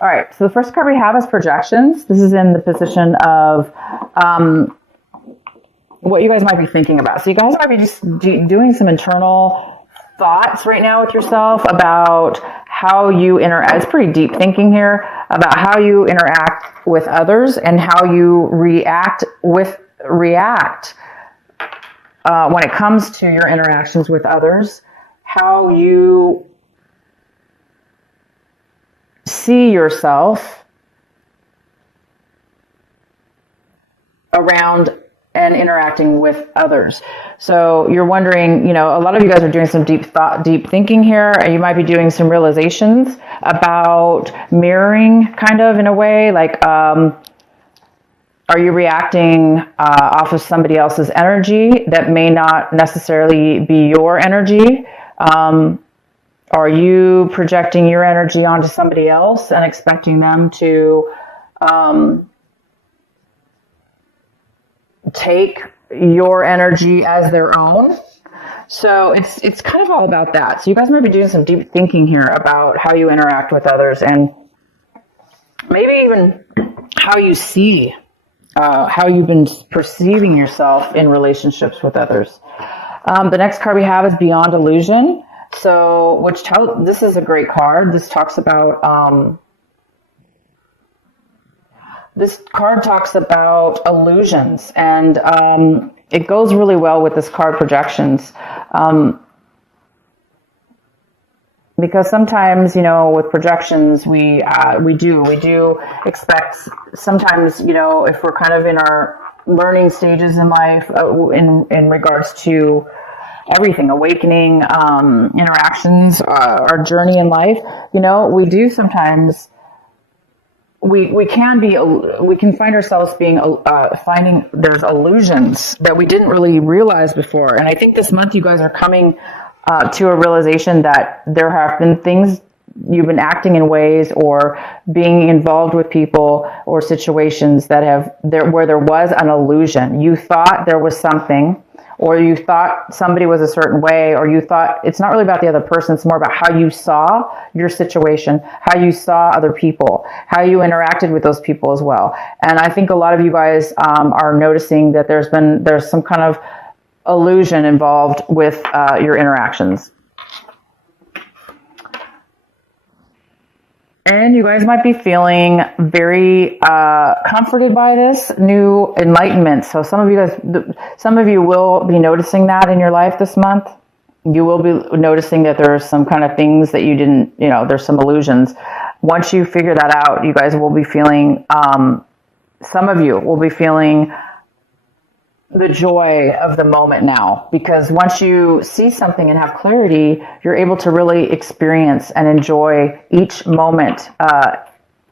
All right, so the first card we have is projections. This is in the position of what you guys might be thinking about. So you guys might be just doing some internal thoughts right now with yourself about how you interact. It's pretty deep thinking here about how you interact with others and how you react when it comes to your interactions with others, how you see yourself around and interacting with others. So you're wondering, a lot of you guys are doing some deep thinking here, and you might be doing some realizations about mirroring, kind of in a way, like, are you reacting off of somebody else's energy that may not necessarily be your energy? Are you projecting your energy onto somebody else and expecting them to take your energy as their own? So it's kind of all about that. So you guys might be doing some deep thinking here about how you interact with others, and maybe even how you see, how you've been perceiving yourself in relationships with others. The next card we have is Beyond Illusion. So, this is a great card. This talks about, this card talks about illusions, and it goes really well with this card, projections. Because sometimes, with projections, we do expect sometimes, if we're kind of in our learning stages in life, in regards to everything, awakening, interactions, our journey in life, we do sometimes, we can find ourselves finding there's illusions that we didn't really realize before. And I think this month you guys are coming to a realization that there have been things you've been acting in ways or being involved with people or situations where there was an illusion. You thought there was something, or you thought somebody was a certain way, or you thought it's not really about the other person. It's more about how you saw your situation, how you saw other people, how you interacted with those people as well. And I think a lot of you guys are noticing that there's some kind of illusion involved with your interactions. And you guys might be feeling very comforted by this new enlightenment. So some of you will be noticing that in your life this month. You will be noticing that there's some kind of things that you didn't, there's some illusions. Once you figure that out, you guys will be feeling, some of you will be feeling the joy of the moment now, because once you see something and have clarity, you're able to really experience and enjoy each moment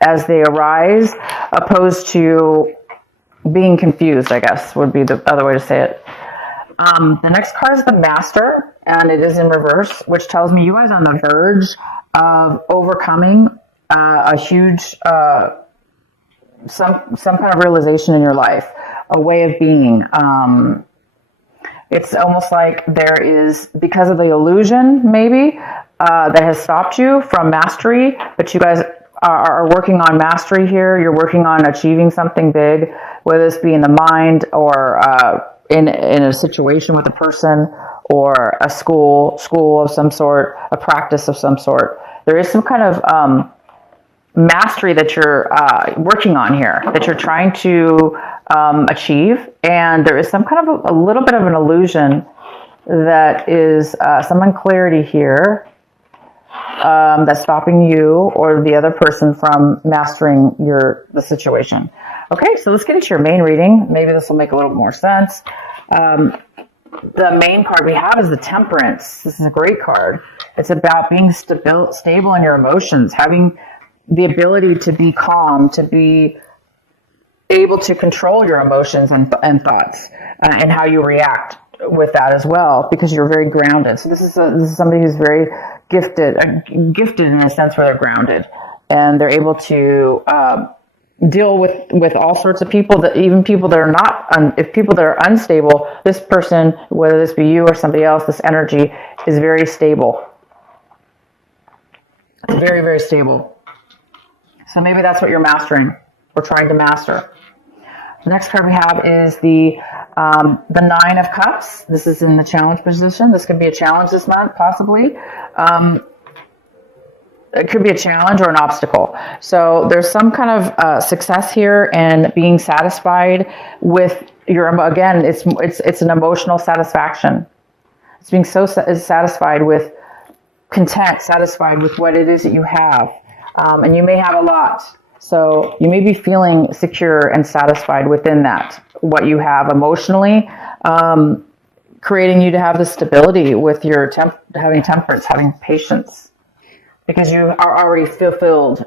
as they arise, opposed to being confused, I guess would be the other way to say it. The next card is the Master, and it is in reverse, which tells me you guys are on the verge of overcoming a huge, some kind of realization in your life, a way of being. It's almost like there is, because of the illusion maybe, that has stopped you from mastery, but you guys are working on mastery here. You're working on achieving something big, whether this be in the mind or in a situation with a person or a school of some sort, a practice of some sort. There is some kind of mastery that you're working on here, that you're trying to achieve, and there is some kind of a little bit of an illusion that is some unclarity here that's stopping you or the other person from mastering the situation. Okay, so let's get into your main reading. Maybe this will make a little more sense. The main card we have is the Temperance. This is a great card. It's about being stable in your emotions, having the ability to be calm, to be able to control your emotions and thoughts, and how you react with that as well, because you're very grounded. So this is somebody who's very gifted in a sense where they're grounded, and they're able to deal with all sorts of people, that even people that are not, if people that are unstable, this person, whether this be you or somebody else, this energy is very stable. Very, very stable. So maybe that's what you're mastering or trying to master. The next card we have is the Nine of Cups. This is in the challenge position. This could be a challenge this month, possibly. It could be a challenge or an obstacle. So there's some kind of success here and being satisfied with your, again, it's an emotional satisfaction. It's being so satisfied with content, satisfied with what it is that you have. And you may have a lot. So you may be feeling secure and satisfied within that, what you have emotionally, creating you to have the stability with your having temperance, having patience. Because you are already fulfilled.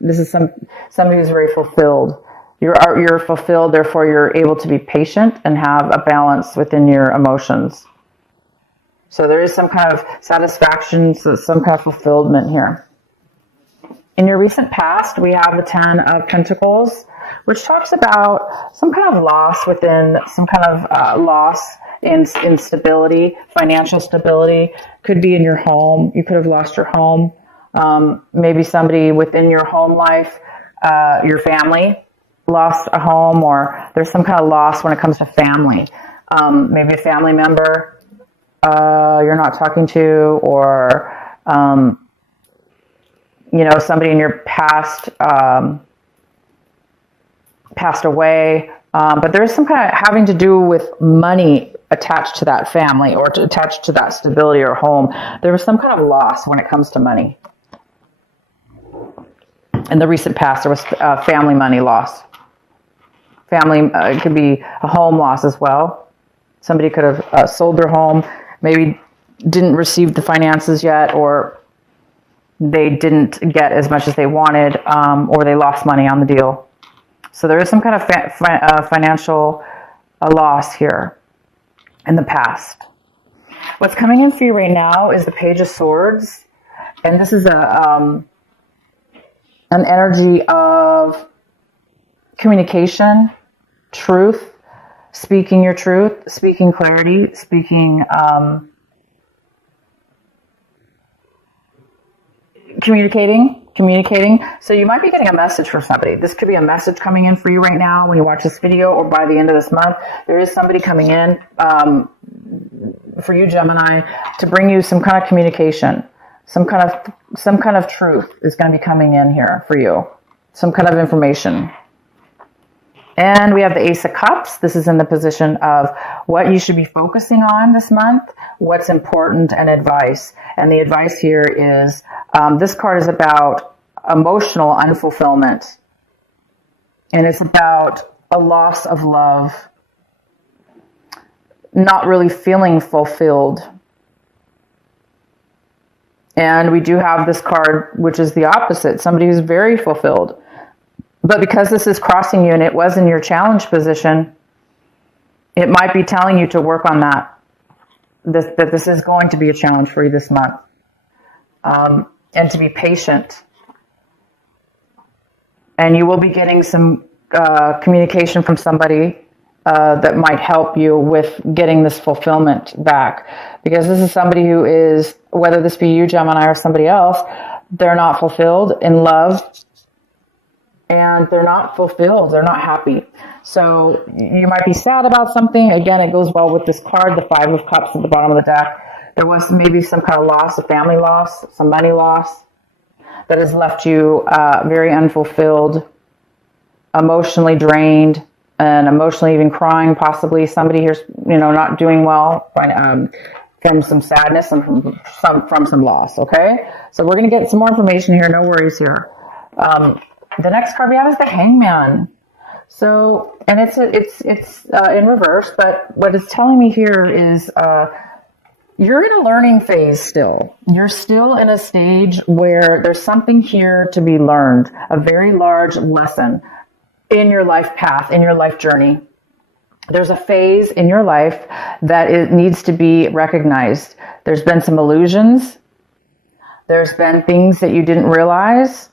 This is somebody who's very fulfilled. You're fulfilled, therefore you're able to be patient and have a balance within your emotions. So there is some kind of satisfaction, some kind of fulfillment here. In your recent past, we have the Ten of Pentacles, which talks about some kind of loss within, some kind of loss in stability, financial stability. Could be in your home. You could have lost your home. Maybe somebody within your home life, your family lost a home, or there's some kind of loss when it comes to family. Maybe a family member you're not talking to, or somebody in your past passed away. But there's some kind of having to do with money attached to that family or attached to that stability or home. There was some kind of loss when it comes to money. In the recent past, there was family money loss. Family, it could be a home loss as well. Somebody could have sold their home, maybe didn't receive the finances yet, or they didn't get as much as they wanted, or they lost money on the deal. So there is some kind of financial loss here in the past. What's coming in for you right now is the Page of Swords. And this is an energy of communication, truth, speaking your truth, speaking clarity, speaking communicating. So you might be getting a message from somebody. This could be a message coming in for you right now when you watch this video, or by the end of this month. There is somebody coming in for you, Gemini, to bring you some kind of communication. Some kind of truth is going to be coming in here for you. Some kind of information. And we have the Ace of Cups. This is in the position of what you should be focusing on this month, what's important, and advice. And the advice here is, this card is about emotional unfulfillment. And it's about a loss of love, not really feeling fulfilled. And we do have this card, which is the opposite, somebody who's very fulfilled. But because this is crossing you and it was in your challenge position, it might be telling you to work on that. That this is going to be a challenge for you this month. And to be patient. And you will be getting some communication from somebody that might help you with getting this fulfillment back. Because this is somebody who is, whether this be you, Gemini, or somebody else, they're not fulfilled in love. And they're not fulfilled. They're not happy. So you might be sad about something. Again, it goes well with this card, the Five of Cups at the bottom of the deck. There was maybe some kind of loss, a family loss, some money loss that has left you very unfulfilled, emotionally drained, and emotionally even crying, possibly. Somebody here's, not doing well from some sadness and from some loss, okay? So we're going to get some more information here. No worries here. The next card we have is the Hangman. So, and it's in reverse, but what it's telling me here is you're in a learning phase still. You're still in a stage where there's something here to be learned, a very large lesson in your life path, in your life journey. There's a phase in your life that it needs to be recognized. There's been some illusions. There's been things that you didn't realize.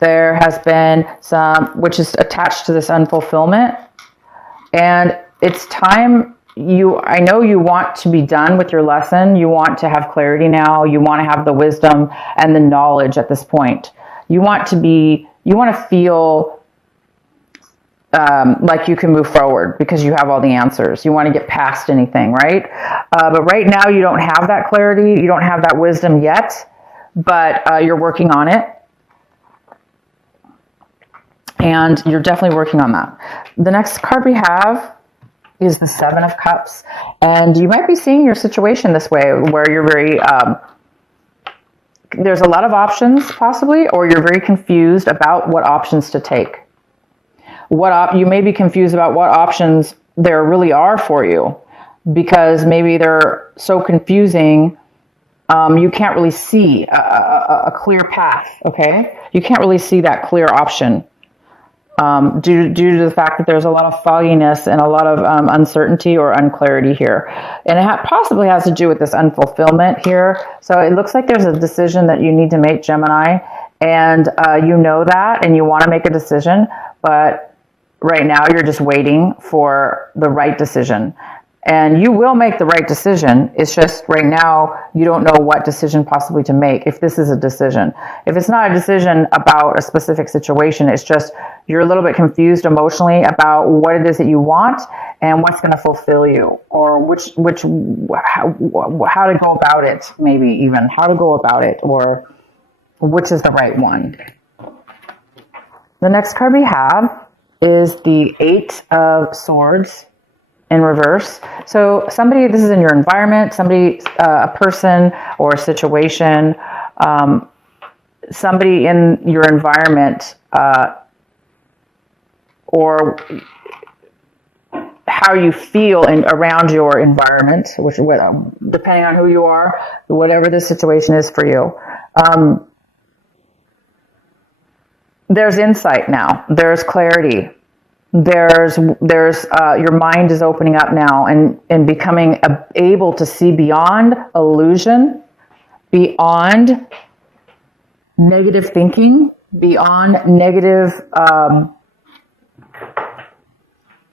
There has been some, which is attached to this unfulfillment. And it's time, I know you want to be done with your lesson. You want to have clarity now. You want to have the wisdom and the knowledge at this point. You want You want to feel like you can move forward because you have all the answers. You want to get past anything, right? But right now you don't have that clarity. You don't have that wisdom yet, but you're working on it. And you're definitely working on that. The next card we have is the Seven of Cups. And you might be seeing your situation this way, where you're very, there's a lot of options possibly, or you're very confused about what options to take. You may be confused about what options there really are for you, because maybe they're so confusing, you can't really see a clear path, okay? You can't really see that clear option due to the fact that there's a lot of fogginess and a lot of uncertainty or unclarity here. And it possibly has to do with this unfulfillment here. So it looks like there's a decision that you need to make, Gemini, and you know that, and you want to make a decision, but right now you're just waiting for the right decision. And you will make the right decision. It's just right now you don't know what decision possibly to make, if this is a decision. If it's not a decision about a specific situation, it's just you're a little bit confused emotionally about what it is that you want and what's going to fulfill you, or how to go about it, maybe even how to go about it, or which is the right one. The next card we have is the Eight of Swords in reverse. So this is in your environment, a person or a situation, somebody in your environment, or how you feel around your environment, which depending on who you are, whatever the situation is for you. There's insight now. There's clarity. There's your mind is opening up now and becoming able to see beyond illusion, beyond negative thinking, beyond negative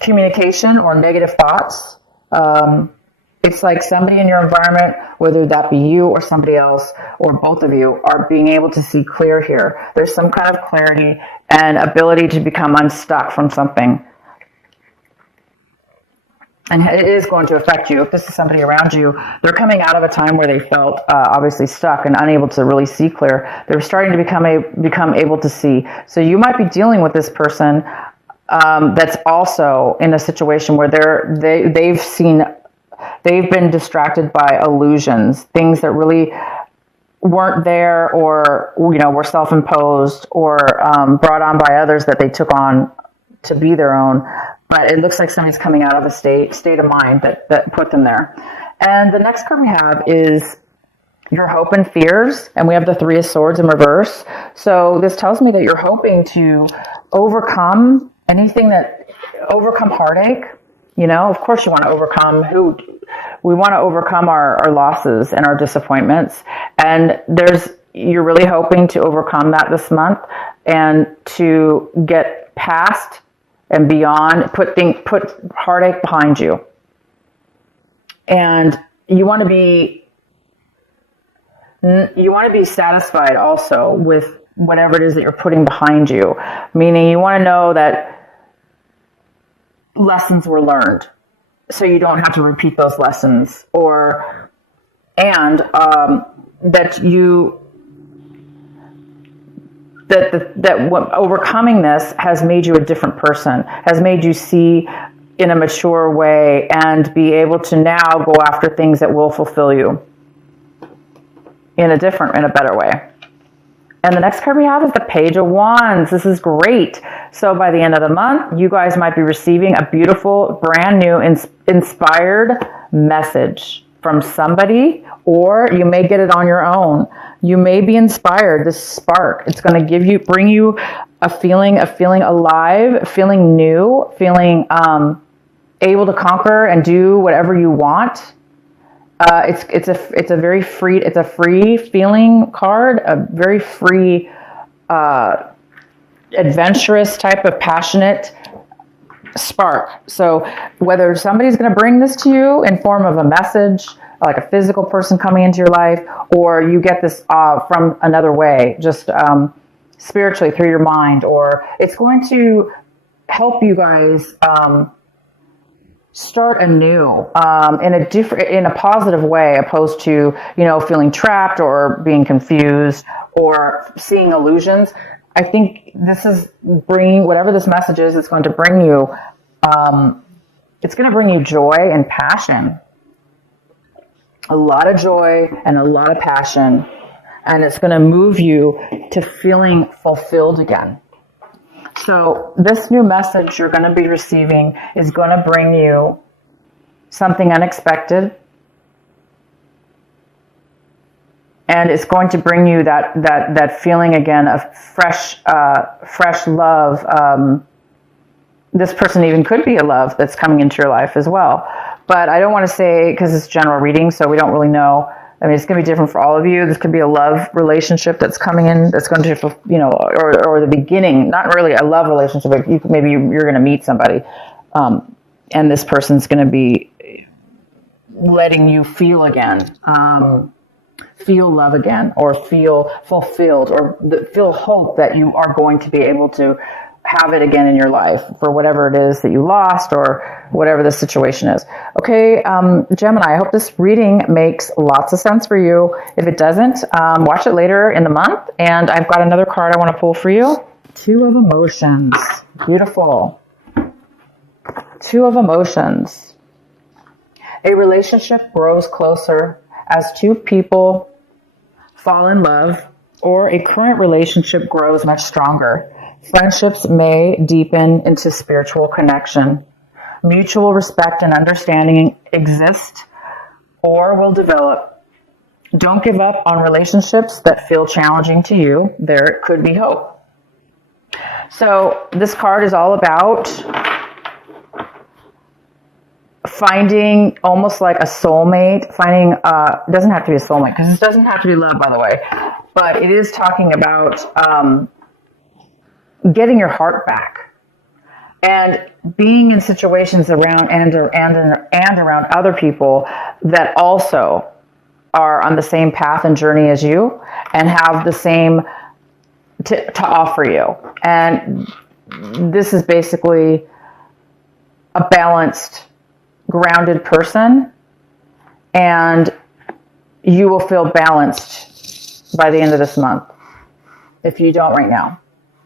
communication or negative thoughts. It's like somebody in your environment, whether that be you or somebody else or both of you, are being able to see clear here. There's some kind of clarity and ability to become unstuck from something. And it is going to affect you. If this is somebody around you, they're coming out of a time where they felt obviously stuck and unable to really see clear. They're starting to become able to see. So you might be dealing with this person that's also in a situation where they've been distracted by illusions, things that really weren't there, or were self-imposed or brought on by others that they took on to be their own. But it looks like somebody's coming out of a state of mind that put them there. And the next card we have is your hope and fears, and we have the Three of Swords in reverse. So this tells me that you're hoping to overcome overcome heartache. Of course you want to overcome we want to overcome our losses and our disappointments. And you're really hoping to overcome that this month and to get past and beyond, put heartache behind you. And you want to be satisfied also with whatever it is that you're putting behind you. Meaning you want to know that lessons were learned, so you don't have to repeat those lessons, that overcoming this has made you a different person, has made you see in a mature way and be able to now go after things that will fulfill you in a better way. And the next card we have is the Page of Wands. This is great. So by the end of the month, you guys might be receiving a beautiful, brand new, inspired message from somebody, or you may get it on your own. You may be inspired, this spark. It's going to bring you a feeling alive, feeling new, feeling able to conquer and do whatever you want. It's a very free, it's a free feeling card, a very free, adventurous type of passionate spark. So whether somebody's going to bring this to you in form of a message, like a physical person coming into your life, or you get this from another way, just spiritually through your mind, or it's going to help you guys start anew in a positive way, opposed to, feeling trapped or being confused or seeing illusions. I think this is bringing, whatever this message is, it's going to bring you, it's going to bring you joy and passion. A lot of joy and a lot of passion. And it's going to move you to feeling fulfilled again. So this new message you're going to be receiving is going to bring you something unexpected. And it's going to bring you that feeling again of fresh love. This person even could be a love that's coming into your life as well. But I don't want to say, because it's general reading, so we don't really know. I mean, it's going to be different for all of you. This could be a love relationship that's coming in, that's going to, or the beginning, not really a love relationship, but maybe you're going to meet somebody. And this person's going to be letting you feel again, feel love again, or feel fulfilled, or feel hope that you are going to be able to have it again in your life for whatever it is that you lost or whatever the situation is. Okay, Gemini, I hope this reading makes lots of sense for you. If it doesn't, watch it later in the month. And I've got another card I want to pull for you. Two of Emotions. Beautiful. Two of Emotions. A relationship grows closer as two people fall in love, or a current relationship grows much stronger. Friendships may deepen into spiritual connection. Mutual respect and understanding exist or will develop. Don't give up on relationships that feel challenging to you. There could be hope. So this card is all about finding almost like a soulmate, it doesn't have to be a soulmate, because this doesn't have to be love, by the way, but it is talking about getting your heart back and being in situations around and around other people that also are on the same path and journey as you and have the same to offer you. And this is basically a balanced, grounded person, and you will feel balanced by the end of this month if you don't right now.